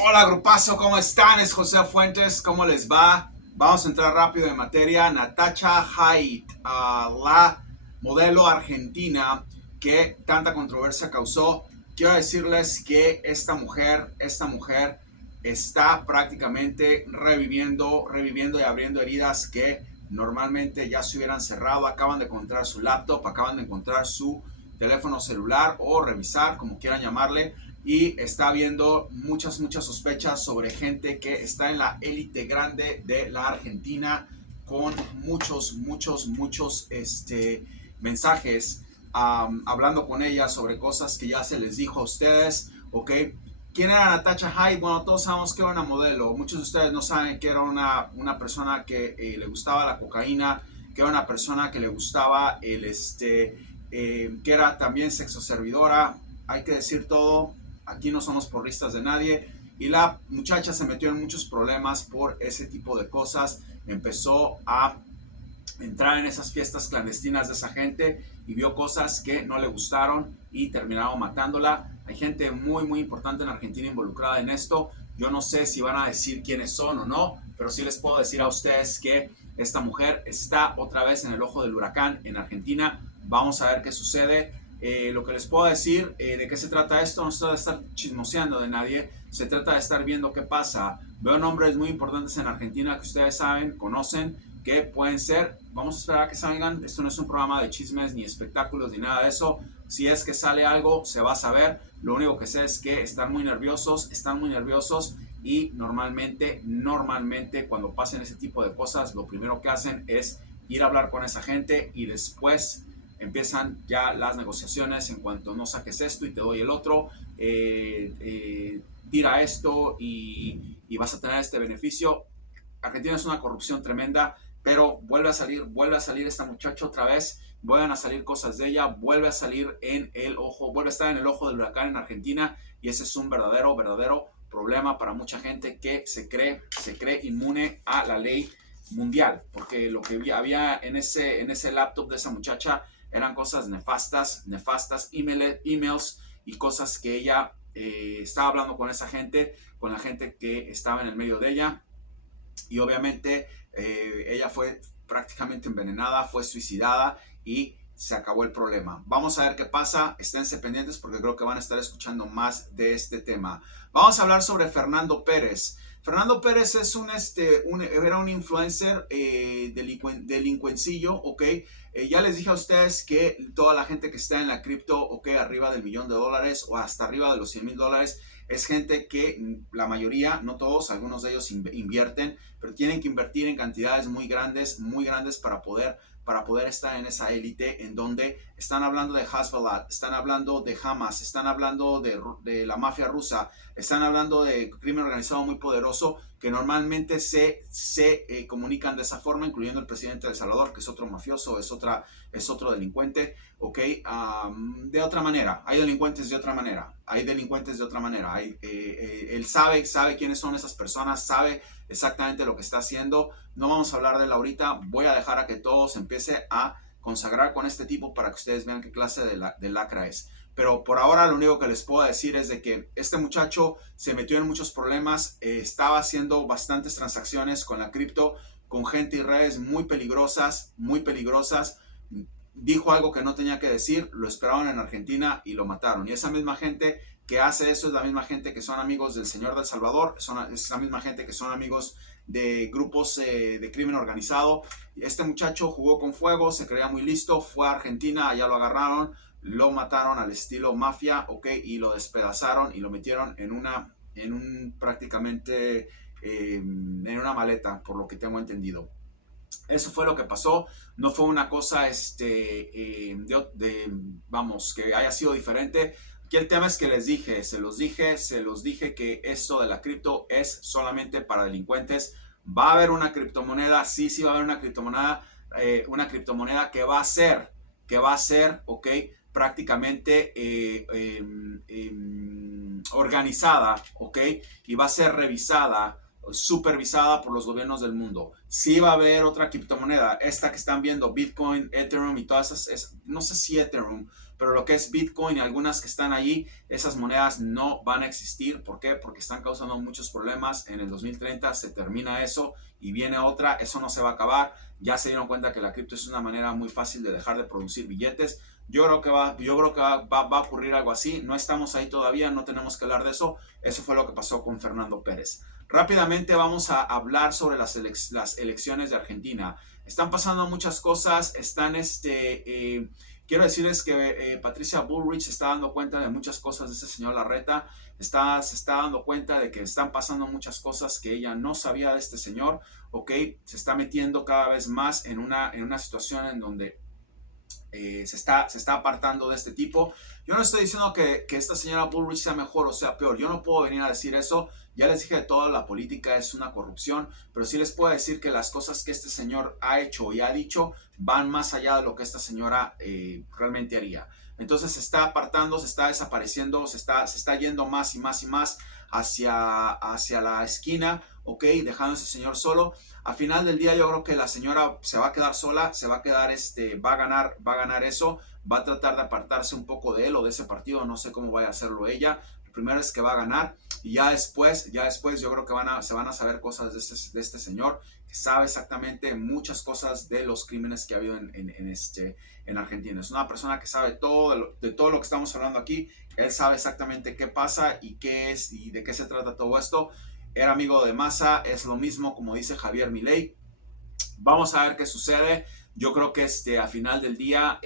Hola grupazo, ¿cómo están? Es José Fuentes, ¿cómo les va? Vamos a entrar rápido en materia. Natacha Haidt, la modelo argentina que tanta controversia causó. Quiero decirles que esta mujer está prácticamente reviviendo y abriendo heridas que normalmente ya se hubieran cerrado. Acaban de encontrar su laptop, acaban de encontrar su teléfono celular o revisar, como quieran llamarle, y está habiendo muchas sospechas sobre gente que está en la élite grande de la Argentina con muchos mensajes, hablando con ella sobre cosas que ya se les dijo a ustedes, ¿ok? ¿Quién era Natacha Haidt? Bueno, todos sabemos que era una modelo. Muchos de ustedes no saben que era una persona que le gustaba la cocaína, que era una persona que le gustaba que era también sexoservidora. Hay que decir todo, aquí no somos porristas de nadie. Y la muchacha se metió en muchos problemas por ese tipo de cosas. Empezó a entrar en esas fiestas clandestinas de esa gente y vio cosas que no le gustaron y terminaron matándola. Hay gente muy importante en Argentina involucrada en esto. Yo no sé si van a decir quiénes son o no, pero sí les puedo decir a ustedes que esta mujer está otra vez en el ojo del huracán en Argentina. Vamos a ver qué sucede. Lo que les puedo decir, de qué se trata esto, no se trata de estar chismoseando de nadie, se trata de estar viendo qué pasa. Veo nombres muy importantes en Argentina que ustedes saben, conocen, que pueden ser. Vamos a esperar a que salgan. Esto no es un programa de chismes ni espectáculos ni nada de eso. Si es que sale algo, se va a saber. Lo único que sé es que están muy nerviosos y normalmente cuando pasen ese tipo de cosas, lo primero que hacen es ir a hablar con esa gente y después empiezan ya las negociaciones en cuanto no saques esto y te doy el otro, tira esto y vas a tener este beneficio. Argentina es una corrupción tremenda, pero vuelve a salir esta muchacha otra vez, vuelven a salir cosas de ella, vuelve a salir en el ojo, vuelve a estar en el ojo del huracán en Argentina, y ese es un verdadero problema para mucha gente que se cree inmune a la ley mundial, porque lo que había en ese laptop de esa muchacha eran cosas nefastas, emails y cosas que ella estaba hablando con esa gente, con la gente que estaba en el medio de ella. Y obviamente ella fue prácticamente envenenada, fue suicidada y se acabó el problema. Vamos a ver qué pasa, esténse pendientes porque creo que van a estar escuchando más de este tema. Vamos a hablar sobre Fernando Pérez. Fernando Pérez es era un influencer delincuencillo, ¿ok? Ya les dije a ustedes que toda la gente que está en la cripto, ¿ok? Arriba del $1,000,000 o hasta arriba de los $100,000, es gente que la mayoría, no todos, algunos de ellos invierten, pero tienen que invertir en cantidades muy grandes para poder estar en esa élite en donde están hablando de Hezbollah, están hablando de Hamas, están hablando de la mafia rusa, están hablando de crimen organizado muy poderoso que normalmente se comunican de esa forma, incluyendo el presidente de El Salvador, que es otro mafioso, es otro delincuente, ¿ok? De otra manera, hay delincuentes de otra manera, él sabe quiénes son esas personas, sabe exactamente lo que está haciendo. No vamos a hablar de él ahorita, voy a dejar a que todo se empiece a consagrar con este tipo para que ustedes vean qué clase de lacra es. Pero por ahora lo único que les puedo decir es de que este muchacho se metió en muchos problemas, estaba haciendo bastantes transacciones con la cripto, con gente y redes muy peligrosas. Dijo algo que no tenía que decir, lo esperaron en Argentina y lo mataron. Y esa misma gente que hace eso es la misma gente que son amigos del señor del Salvador, es la misma gente que son amigos de grupos de crimen organizado. Este muchacho jugó con fuego, se creía muy listo, fue a Argentina, allá lo agarraron, lo mataron al estilo mafia, ok, y lo despedazaron y lo metieron prácticamente en una maleta, por lo que tengo entendido. Eso fue lo que pasó, no fue una cosa vamos, que haya sido diferente. Aquí el tema es que se los dije que eso de la cripto es solamente para delincuentes. Va a haber una criptomoneda, sí va a haber una criptomoneda que va a ser, ok, prácticamente organizada, ok, y va a ser revisada, supervisada por los gobiernos del mundo. Sí va a haber otra criptomoneda, esta que están viendo, Bitcoin, Ethereum y todas esas, no sé si Ethereum, pero lo que es Bitcoin y algunas que están allí, esas monedas no van a existir. ¿Por qué? Porque están causando muchos problemas. En el 2030 se termina eso y viene otra, eso no se va a acabar. Ya se dieron cuenta que la cripto es una manera muy fácil de dejar de producir billetes. Yo creo que va a ocurrir algo así. No estamos ahí todavía, no tenemos que hablar de eso. Eso fue lo que pasó con Fernando Pérez. Rápidamente vamos a hablar sobre las elecciones de Argentina. Están pasando muchas cosas. Quiero decirles que Patricia Bullrich se está dando cuenta de muchas cosas de ese señor Larreta. Se está dando cuenta de que están pasando muchas cosas que ella no sabía de este señor. ¿Ok? Se está metiendo cada vez más en una situación en donde se está apartando de este tipo. Yo no estoy diciendo que esta señora Bullrich sea mejor o sea peor. Yo no puedo venir a decir eso. Ya les dije que toda la política es una corrupción, pero sí les puedo decir que las cosas que este señor ha hecho y ha dicho van más allá de lo que esta señora realmente haría. Entonces se está apartando, se está desapareciendo, se está yendo más y más y más hacia la esquina, ¿ok? Dejando a ese señor solo. Al final del día yo creo que la señora se va a quedar sola, se va a quedar, va a ganar eso, va a tratar de apartarse un poco de él o de ese partido, no sé cómo vaya a hacerlo ella. Lo primero es que va a ganar y ya después yo creo que se van a saber cosas de este señor, que sabe exactamente muchas cosas de los crímenes que ha habido en Argentina. Es una persona que sabe de todo lo que estamos hablando aquí. Él sabe exactamente qué pasa y qué es y de qué se trata todo esto. Era amigo de Massa, es lo mismo como dice Javier Milei. Vamos a ver qué sucede. Yo creo que a final del día,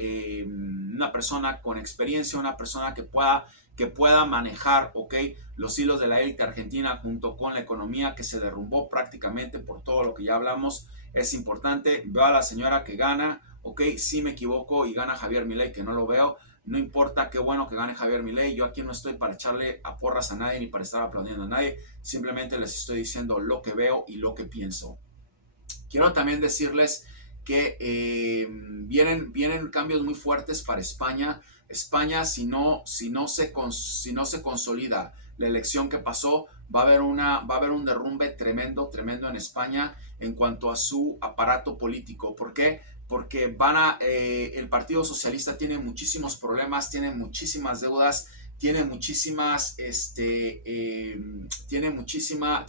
una persona con experiencia, una persona que pueda manejar, ¿ok? Los hilos de la élite argentina junto con la economía que se derrumbó prácticamente por todo lo que ya hablamos, es importante. Veo a la señora que gana, ¿ok? Si me equivoco y gana Javier Milei, que no lo veo. No importa, qué bueno que gane Javier Milei. Yo aquí no estoy para echarle a porras a nadie ni para estar aplaudiendo a nadie. Simplemente les estoy diciendo lo que veo y lo que pienso. Quiero también decirles que vienen cambios muy fuertes para España. España, si no se consolida la elección que pasó, va a haber un derrumbe tremendo en España en cuanto a su aparato político. ¿Por qué? Porque el Partido Socialista tiene muchísimos problemas, tiene muchísimas deudas, tiene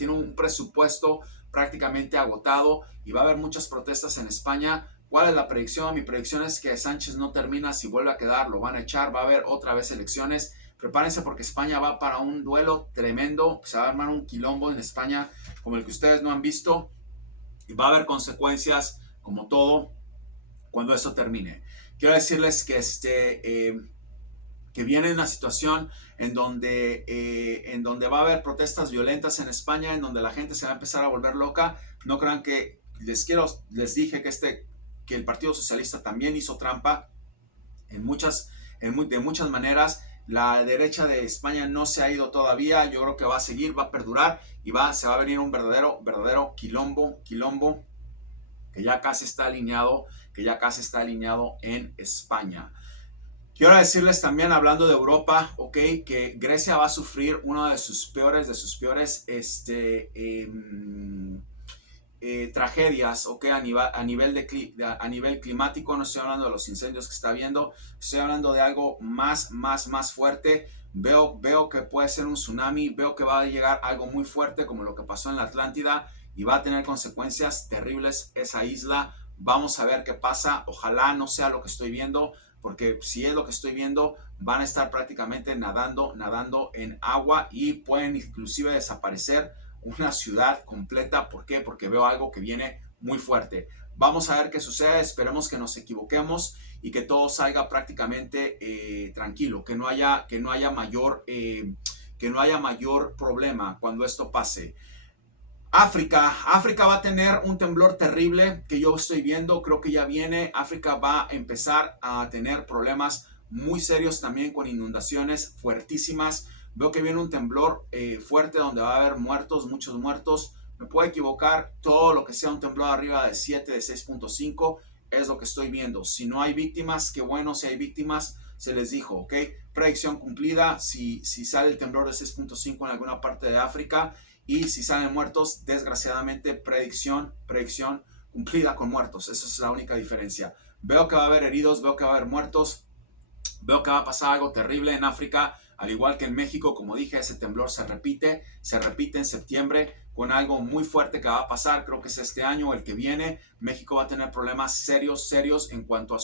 un presupuesto prácticamente agotado y va a haber muchas protestas en España. ¿Cuál es la predicción? Mi predicción es que Sánchez no termina, si vuelve a quedar, lo van a echar, va a haber otra vez elecciones. Prepárense porque España va para un duelo tremendo, se va a armar un quilombo en España como el que ustedes no han visto y va a haber consecuencias como todo cuando eso termine. Quiero decirles que viene una situación en donde va a haber protestas violentas en España, en donde la gente se va a empezar a volver loca. No crean que les dije que el Partido Socialista también hizo trampa de muchas maneras. La derecha de España no se ha ido todavía. Yo creo que va a seguir, va a perdurar y se va a venir un verdadero quilombo que ya casi está alineado en España. Quiero decirles también, hablando de Europa, ¿ok? Que Grecia va a sufrir una de sus peores tragedias, ¿ok? A nivel climático. No estoy hablando de los incendios que está habiendo, estoy hablando de algo más fuerte. Veo que puede ser un tsunami, veo que va a llegar algo muy fuerte como lo que pasó en la Atlántida y va a tener consecuencias terribles esa isla. Vamos a ver qué pasa. Ojalá no sea lo que estoy viendo, porque si es lo que estoy viendo, van a estar prácticamente nadando en agua y pueden inclusive desaparecer una ciudad completa. ¿Por qué? Porque veo algo que viene muy fuerte. Vamos a ver qué sucede, esperemos que nos equivoquemos y que todo salga prácticamente tranquilo, que no haya mayor problema cuando esto pase. África va a tener un temblor terrible que yo estoy viendo, creo que ya viene. África va a empezar a tener problemas muy serios también con inundaciones fuertísimas. Veo que viene un temblor fuerte donde va a haber muertos, muchos muertos. Me puedo equivocar, todo lo que sea un temblor arriba de 7, de 6.5 es lo que estoy viendo. Si no hay víctimas, qué bueno. Si hay víctimas, se les dijo, ¿ok? Predicción cumplida. Si sale el temblor de 6.5 en alguna parte de África, y si salen muertos, desgraciadamente, predicción cumplida con muertos. Esa es la única diferencia. Veo que va a haber heridos, veo que va a haber muertos. Veo que va a pasar algo terrible en África, al igual que en México. Como dije, ese temblor se repite en septiembre con algo muy fuerte que va a pasar. Creo que es este año o el que viene. México va a tener problemas serios, serios en cuanto a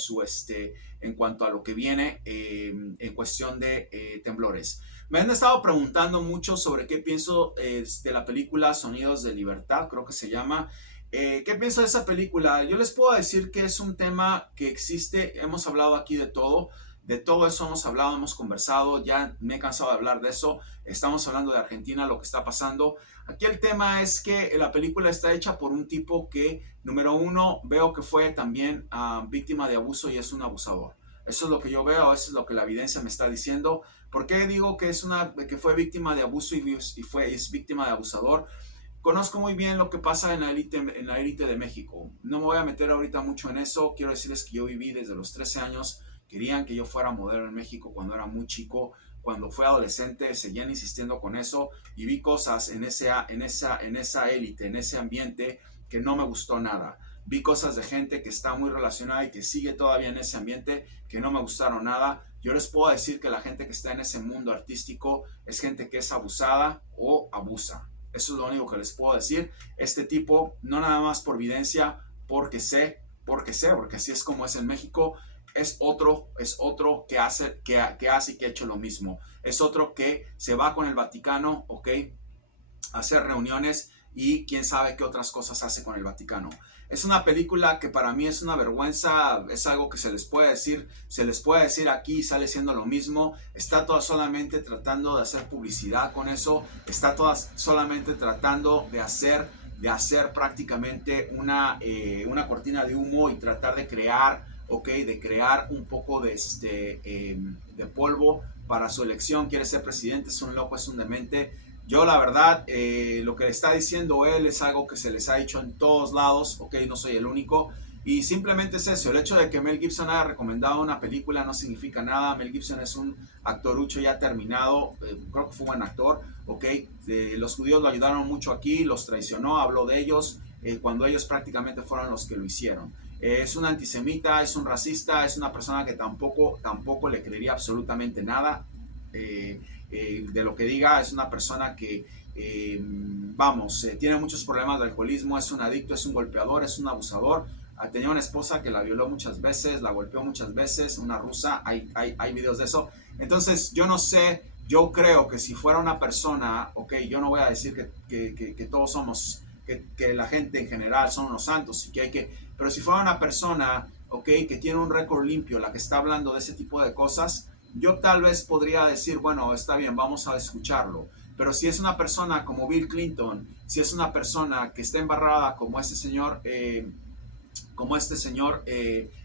en cuanto a lo que viene en cuestión de temblores. Me han estado preguntando mucho sobre qué pienso de la película Sonidos de Libertad, creo que se llama. ¿Qué pienso de esa película? Yo les puedo decir que es un tema que existe. Hemos hablado aquí de todo eso hemos hablado, hemos conversado, ya me he cansado de hablar de eso. Estamos hablando de Argentina, lo que está pasando. Aquí el tema es que la película está hecha por un tipo que, número uno, veo que fue también víctima de abuso y es un abusador. Eso es lo que yo veo, eso es lo que la evidencia me está diciendo. ¿Por qué digo que que fue víctima de abuso es víctima de abusador? Conozco muy bien lo que pasa en la élite de México. No me voy a meter ahorita mucho en eso. Quiero decirles que yo viví desde los 13 años. Querían que yo fuera modelo en México cuando era muy chico. Cuando fui adolescente seguían insistiendo con eso y vi cosas en esa élite, en ese ambiente que no me gustó nada. Vi cosas de gente que está muy relacionada y que sigue todavía en ese ambiente que no me gustaron nada. Yo les puedo decir que la gente que está en ese mundo artístico es gente que es abusada o abusa. Eso es lo único que les puedo decir. Este tipo, no nada más por evidencia, porque así es como es en México. Es otro que hace y que ha hecho lo mismo. Es otro que se va con el Vaticano, ¿ok? A hacer reuniones y quién sabe qué otras cosas hace con el Vaticano. Es una película que para mí es una vergüenza, es algo que se les puede decir aquí, sale siendo lo mismo. Está toda solamente tratando de hacer publicidad con eso, está toda solamente tratando de hacer prácticamente una cortina de humo y tratar de crear, de crear un poco de polvo para su elección. Quiere ser presidente, es un loco, es un demente. Yo la verdad, lo que le está diciendo él es algo que se les ha dicho en todos lados, ok, no soy el único. Y simplemente es eso, el hecho de que Mel Gibson haya recomendado una película no significa nada. Mel Gibson es un actorucho ya terminado, creo que fue un buen actor, ok. Los judíos lo ayudaron mucho aquí, los traicionó, habló de ellos, cuando ellos prácticamente fueron los que lo hicieron. Es un antisemita, es un racista, es una persona que tampoco le creería absolutamente nada de lo que diga. Es una persona que, tiene muchos problemas de alcoholismo, es un adicto, es un golpeador, es un abusador. Tenía una esposa que la violó muchas veces, la golpeó muchas veces, una rusa, hay videos de eso. Entonces, yo no sé, yo creo que si fuera una persona, ok, yo no voy a decir que todos somos, que la gente en general son unos santos y que hay que, pero si fuera una persona, ok, que tiene un récord limpio, la que está hablando de ese tipo de cosas, yo tal vez podría decir, bueno, está bien, vamos a escucharlo. Pero si es una persona como Bill Clinton, si es una persona que está embarrada como este señor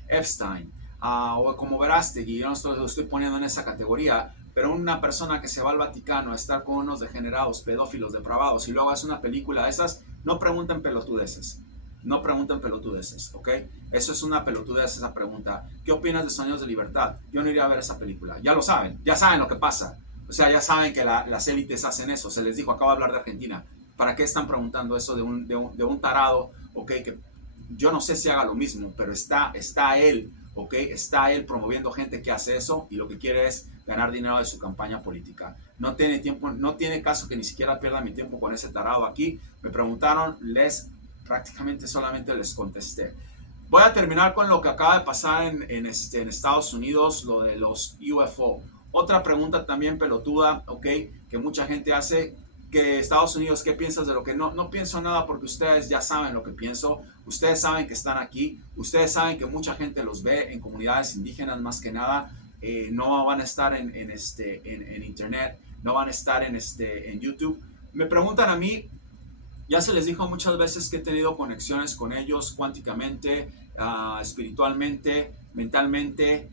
Epstein, o como Verástegui, yo no lo estoy poniendo en esa categoría, pero una persona que se va al Vaticano a estar con unos degenerados, pedófilos, depravados, y luego hace una película de esas, no pregunten pelotudeces. No pregunten pelotudeces, ¿ok? Eso es una pelotudez, esa pregunta. ¿Qué opinas de Sonidos de Libertad? Yo no iría a ver esa película. Ya lo saben, ya saben lo que pasa. O sea, ya saben que las élites hacen eso. Se les dijo, acabo de hablar de Argentina. ¿Para qué están preguntando eso de un tarado, ok? Que yo no sé si haga lo mismo, pero está él, ok, está él promoviendo gente que hace eso y lo que quiere es ganar dinero de su campaña política. No tiene tiempo, no tiene caso que ni siquiera pierda mi tiempo con ese tarado aquí. Me preguntaron, prácticamente solamente les contesté. Voy a terminar con lo que acaba de pasar en Estados Unidos, lo de los UFO. Otra pregunta también pelotuda, ok, que mucha gente hace, que Estados Unidos, ¿qué piensas de lo que no pienso nada porque ustedes ya saben lo que pienso? Ustedes saben que están aquí, ustedes saben que mucha gente los ve en comunidades indígenas más que nada, no van a estar en internet, no van a estar en YouTube. Me preguntan a mí, ya se les dijo muchas veces que he tenido conexiones con ellos cuánticamente, espiritualmente, mentalmente,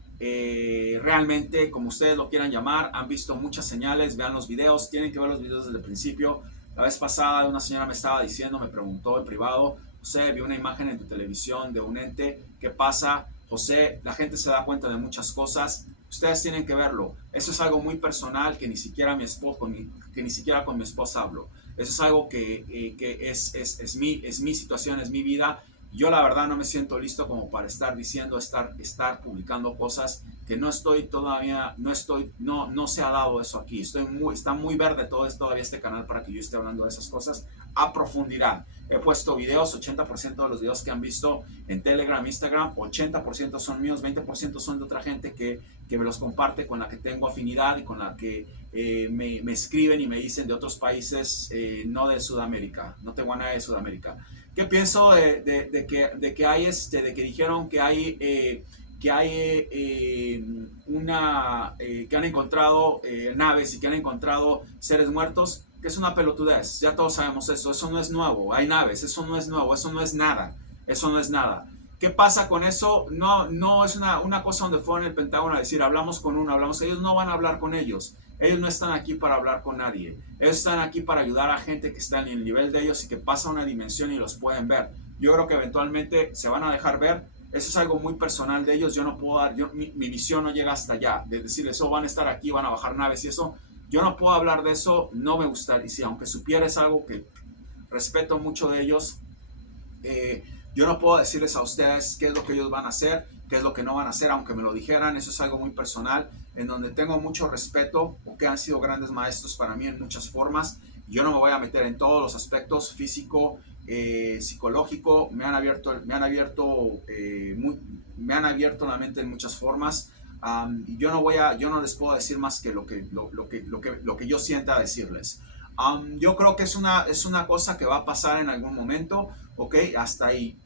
realmente, como ustedes lo quieran llamar. Han visto muchas señales, vean los videos, tienen que ver los videos desde el principio. La vez pasada una señora me estaba diciendo, me preguntó en privado, José, vi una imagen en tu televisión de un ente, ¿qué pasa? José, la gente se da cuenta de muchas cosas, ustedes tienen que verlo. Eso es algo muy personal que ni siquiera que ni siquiera con mi esposa hablo. Eso es algo que es mi situación, es mi vida. Yo la verdad no me siento listo como para estar diciendo, estar publicando cosas que no estoy todavía, no se ha dado eso aquí. Está muy verde todavía este canal para que yo esté hablando de esas cosas a profundidad. He puesto videos, 80% de los videos que han visto en Telegram, Instagram, 80% son míos, 20% son de otra gente que me los comparte, con la que tengo afinidad y con la que me escriben y me dicen de otros países, no de Sudamérica, no tengo a nadie de Sudamérica. ¿Qué pienso de que hay de que dijeron que hay que han encontrado naves y que han encontrado seres muertos? Que es una pelotudez, ya todos sabemos eso no es nuevo, hay naves, eso no es nuevo, eso no es nada, eso no es nada. ¿Qué pasa con eso? No es una cosa donde fueron el Pentágono a decir, hablamos con uno, ellos no van a hablar con ellos no están aquí para hablar con nadie, ellos están aquí para ayudar a gente que está en el nivel de ellos y que pasa una dimensión y los pueden ver. Yo creo que eventualmente se van a dejar ver. Eso es algo muy personal de ellos. Yo no puedo dar, mi visión no llega hasta allá, de decirles, van a estar aquí, van a bajar naves y eso. Yo no puedo hablar de eso, no me gusta. Y si aunque supiera, es algo que respeto mucho de ellos, yo no puedo decirles a ustedes qué es lo que ellos van a hacer, qué es lo que no van a hacer, aunque me lo dijeran. Eso es algo muy personal, en donde tengo mucho respeto, porque han sido grandes maestros para mí en muchas formas. Yo no me voy a meter en todos los aspectos, físico, psicológico. Me han abierto la mente en muchas formas. Y yo no les puedo decir más que lo que yo sienta decirles. Yo creo que es una cosa que va a pasar en algún momento, ¿ok? Hasta ahí.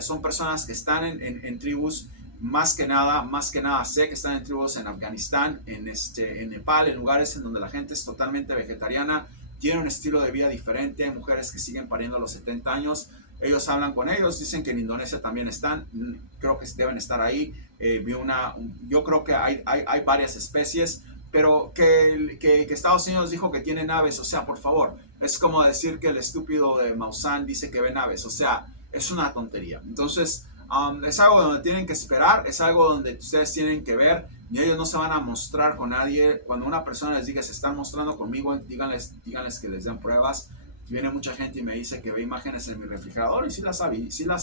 Son personas que están en tribus, más que nada sé que están en tribus en Afganistán, en Nepal, en lugares en donde la gente es totalmente vegetariana, tiene un estilo de vida diferente, mujeres que siguen pariendo a los 70 años. Ellos hablan con ellos, dicen que en Indonesia también están, creo que deben estar ahí. Yo creo que hay varias especies, pero que Estados Unidos dijo que tiene naves, o sea, por favor, es como decir que el estúpido de Maussan dice que ve naves, o sea, es una tontería. Entonces, es algo donde tienen que esperar, es algo donde ustedes tienen que ver, y ellos no se van a mostrar con nadie. Cuando una persona les diga se están mostrando conmigo, díganles que les den pruebas. Viene mucha gente y me dice que ve imágenes en mi refrigerador, y sí las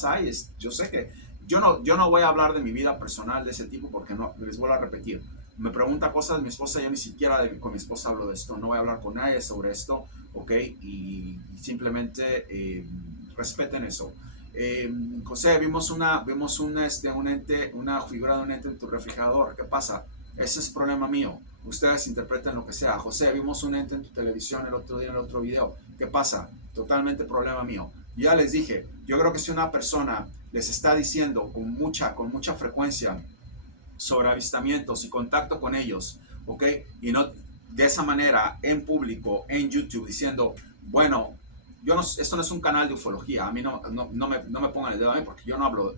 hay. Yo sé que yo no voy a hablar de mi vida personal de ese tipo, porque no, les vuelvo a repetir, me pregunta cosas mi esposa, yo ni siquiera con mi esposa hablo de esto, no voy a hablar con nadie sobre esto, ¿ok? Y simplemente respeten eso. José, vimos una figura de un ente en tu refrigerador. ¿Qué pasa? Ese es problema mío. Ustedes interpreten lo que sea. José, vimos un ente en tu televisión el otro día en el otro video. ¿Qué pasa? Totalmente problema mío. Ya les dije, yo creo que si una persona les está diciendo con mucha frecuencia sobre avistamientos y contacto con ellos, ¿ok? Y no de esa manera en público, en YouTube, diciendo, bueno, esto no es un canal de ufología, a mí no me pongan el dedo a mí, porque yo no hablo,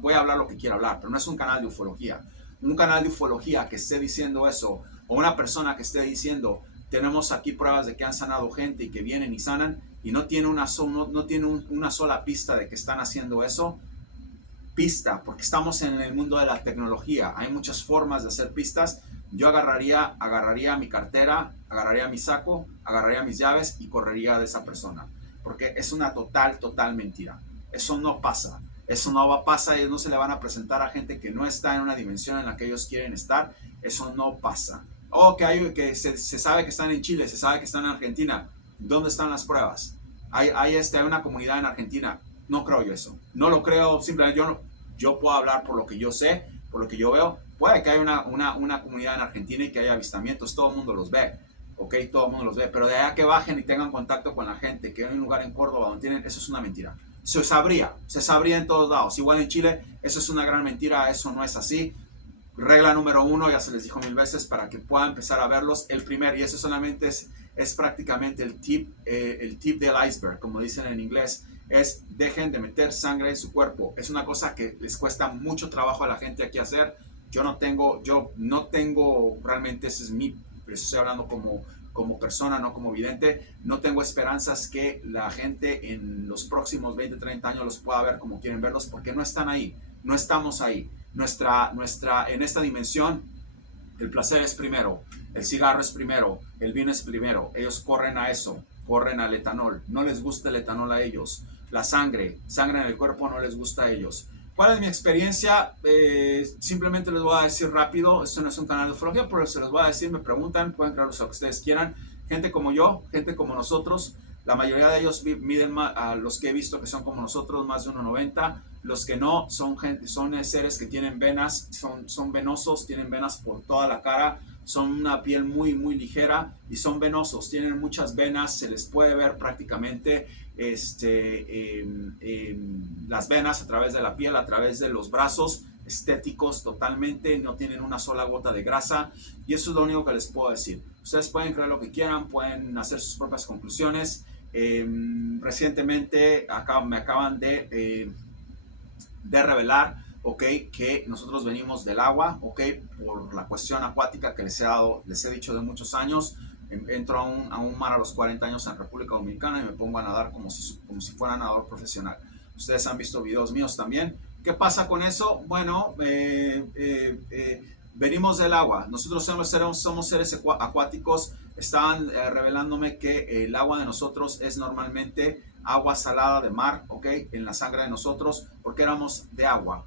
voy a hablar lo que quiera hablar, pero no es un canal de ufología. Un canal de ufología que esté diciendo eso, o una persona que esté diciendo, tenemos aquí pruebas de que han sanado gente y que vienen y sanan, y no tiene una sola pista de que están haciendo eso. Pista, porque estamos en el mundo de la tecnología, hay muchas formas de hacer pistas. Yo agarraría mi cartera, agarraría mi saco, agarraría mis llaves y correría de esa persona, porque es una total mentira. Eso no pasa, eso no va a pasar. Ellos no se le van a presentar a gente que no está en una dimensión en la que ellos quieren estar. Eso no pasa. Que se sabe que están en Chile, se sabe que están en Argentina. ¿Dónde están las pruebas? Hay una comunidad en Argentina. No creo yo eso. No lo creo. Simplemente yo puedo hablar por lo que yo sé, por lo que yo veo. Puede que haya una comunidad en Argentina y que haya avistamientos. Todo el mundo los ve. Ok, todo el mundo los ve. Pero de allá que bajen y tengan contacto con la gente, que hay un lugar en Córdoba donde tienen, eso es una mentira. Se sabría en todos lados. Igual en Chile, eso es una gran mentira. Eso no es así. Regla número 1, ya se les dijo 1000 veces, para que puedan empezar a verlos. Y eso solamente es prácticamente el tip del iceberg, como dicen en inglés. Es dejen de meter sangre en su cuerpo. Es una cosa que les cuesta mucho trabajo a la gente aquí hacer. Yo no tengo realmente, estoy hablando como persona, no como vidente. No tengo esperanzas que la gente en los próximos 20, 30 años los pueda ver como quieren verlos, porque no están ahí, no estamos ahí. En esta dimensión, el placer es primero, el cigarro es primero, el vino es primero. Ellos corren a eso, corren al etanol. No les gusta el etanol a ellos. La sangre en el cuerpo no les gusta a ellos. ¿Cuál es mi experiencia? Simplemente les voy a decir rápido, esto no es un canal de ufología, pero se los voy a decir, me preguntan, pueden creer lo que ustedes quieran. Gente como yo, gente como nosotros, la mayoría de ellos miden más, a los que he visto que son como nosotros, más de 1,90. Los que no, son seres que tienen venas, son venosos, tienen venas por toda la cara, son una piel muy, muy ligera y son venosos, tienen muchas venas, se les puede ver prácticamente las venas a través de la piel, a través de los brazos, estéticos totalmente, no tienen una sola gota de grasa y eso es lo único que les puedo decir. Ustedes pueden creer lo que quieran, pueden hacer sus propias conclusiones. Recientemente me acaban de revelar, ok, que nosotros venimos del agua, ok, por la cuestión acuática que les he dicho de muchos años. Entro a un mar a los 40 años en República Dominicana y me pongo a nadar como si fuera nadador profesional. Ustedes han visto videos míos también. ¿Qué pasa con eso? Bueno, venimos del agua. Nosotros somos seres acuáticos. Estaban revelándome que el agua de nosotros es normalmente agua salada de mar, ¿ok? En la sangre de nosotros, porque éramos de agua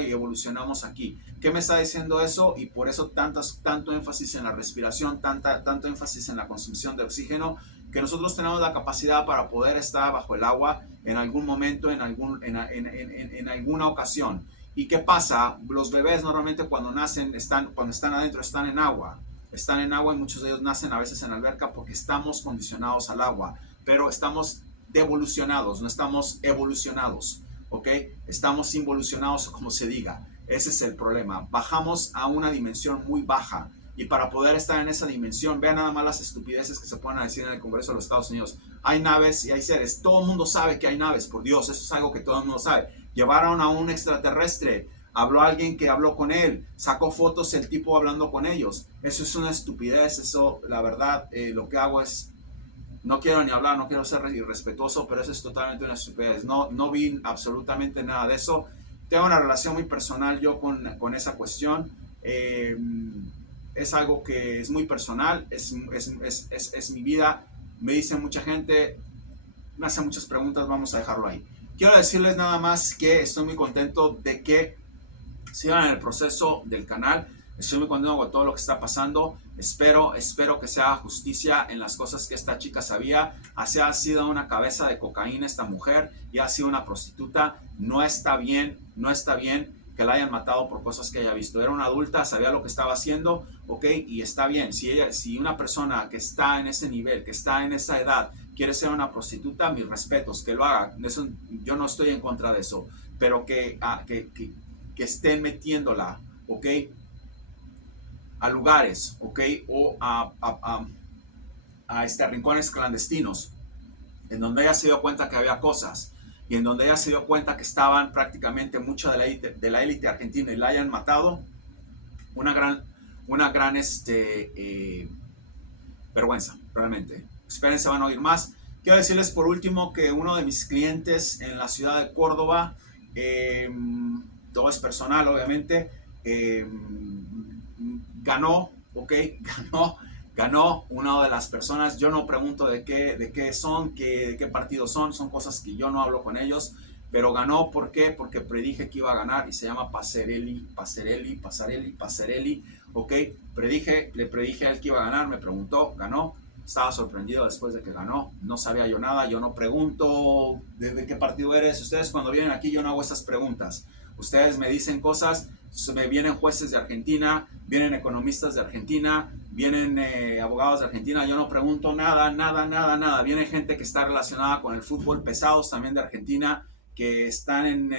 y evolucionamos aquí. ¿Qué me está diciendo eso? Y por eso tanto énfasis en la respiración, tanto énfasis en la consumición de oxígeno, que nosotros tenemos la capacidad para poder estar bajo el agua en algún momento, en alguna ocasión. ¿Y qué pasa? Los bebés normalmente cuando nacen, cuando están adentro, están en agua y muchos de ellos nacen a veces en alberca porque estamos condicionados al agua, pero estamos devolucionados, no estamos evolucionados, ¿ok? Estamos involucionados, como se diga. Ese es el problema. Bajamos a una dimensión muy baja y para poder estar en esa dimensión, vean nada más las estupideces que se pueden decir en el Congreso de los Estados Unidos. Hay naves y hay seres. Todo el mundo sabe que hay naves, por Dios, eso es algo que todo el mundo sabe. Llevaron a un extraterrestre, habló alguien que habló con él, sacó fotos el tipo hablando con ellos. Eso es una estupidez, eso, la verdad, lo que hago es, no quiero ni hablar, no quiero ser irrespetuoso, pero eso es totalmente una estupidez. No vi absolutamente nada de eso. Tengo una relación muy personal yo con esa cuestión. Es algo que es muy personal, es mi vida. Me dice mucha gente, me hace muchas preguntas, vamos a dejarlo ahí. Quiero decirles nada más que estoy muy contento de que sigan en el proceso del canal. Estoy muy contento con todo lo que está pasando. Espero que se haga justicia en las cosas que esta chica sabía. Así ha sido una cabeza de cocaína esta mujer y ha sido una prostituta. No está bien que la hayan matado por cosas que haya visto. Era una adulta, sabía lo que estaba haciendo, ok, y está bien. Si una persona que está en ese nivel, que está en esa edad, quiere ser una prostituta, mis respetos, que lo haga. Eso, yo no estoy en contra de eso, pero que estén metiéndola, ok, a lugares, ok, o a rincones clandestinos, en donde ella se dio cuenta que había cosas, y en donde ella se dio cuenta que estaban prácticamente mucha de la élite argentina y la hayan matado, una gran vergüenza, realmente. Espérense, van a oír más. Quiero decirles por último que uno de mis clientes en la ciudad de Córdoba, todo es personal obviamente, ganó, ok, ganó una de las personas. Yo no pregunto de qué son, de qué partido son cosas que yo no hablo con ellos, pero ganó. ¿Por qué? Porque predije que iba a ganar y se llama Passerelli, ok, le predije a él que iba a ganar, me preguntó, ganó. Estaba sorprendido después de que ganó, no sabía yo nada, yo no pregunto de qué partido eres. Ustedes cuando vienen aquí yo no hago esas preguntas, ustedes me dicen cosas, me vienen jueces de Argentina, vienen economistas de Argentina, vienen abogados de Argentina, yo no pregunto nada, viene gente que está relacionada con el fútbol, pesados también de Argentina, que están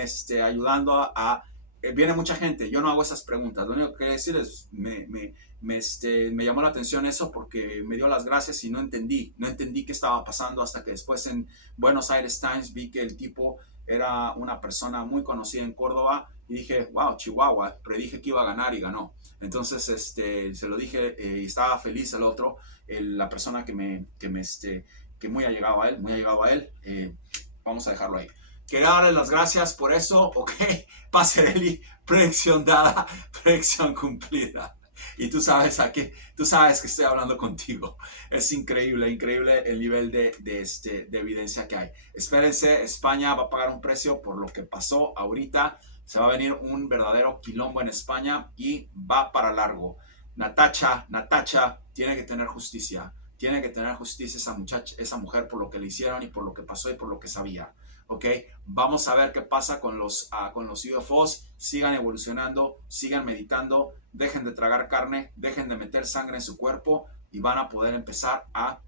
ayudando viene mucha gente, yo no hago esas preguntas, lo único que quiero decir es, me llamó la atención eso porque me dio las gracias y no entendí qué estaba pasando hasta que después en Buenos Aires Times vi que el tipo era una persona muy conocida en Córdoba y dije, wow, Chihuahua, predije que iba a ganar y ganó. Entonces se lo dije y estaba feliz el otro, la persona que muy allegado a él, vamos a dejarlo ahí. Quería darles las gracias por eso, ok, Passerelli, predicción dada, predicción cumplida. Y tú sabes que estoy hablando contigo. Es increíble el nivel de evidencia que hay. Espérense, España va a pagar un precio por lo que pasó ahorita. Se va a venir un verdadero quilombo en España y va para largo. Natacha tiene que tener justicia. Tiene que tener justicia esa muchacha, esa mujer por lo que le hicieron y por lo que pasó y por lo que sabía. ¿Ok? Vamos a ver qué pasa con los UFOs. Sigan evolucionando, sigan meditando, dejen de tragar carne, dejen de meter sangre en su cuerpo y van a poder empezar a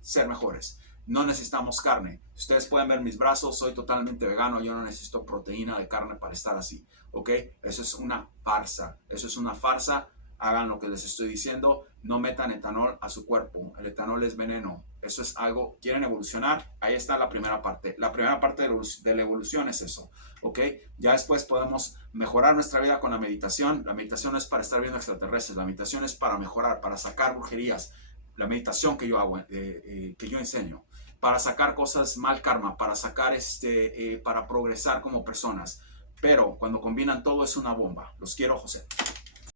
ser mejores. No necesitamos carne. Ustedes pueden ver mis brazos, soy totalmente vegano, yo no necesito proteína de carne para estar así, ¿ok? Eso es una farsa, eso es una farsa. Hagan lo que les estoy diciendo, no metan etanol a su cuerpo, el etanol es veneno. Eso es algo, quieren evolucionar, ahí está la primera parte. La primera parte de la evolución es eso, ¿ok? Ya después podemos mejorar nuestra vida con la meditación. La meditación no es para estar viendo extraterrestres, la meditación es para mejorar, para sacar brujerías. La meditación que yo hago, que yo enseño, para sacar cosas mal karma, para sacar para progresar como personas. Pero cuando combinan todo es una bomba. Los quiero, José.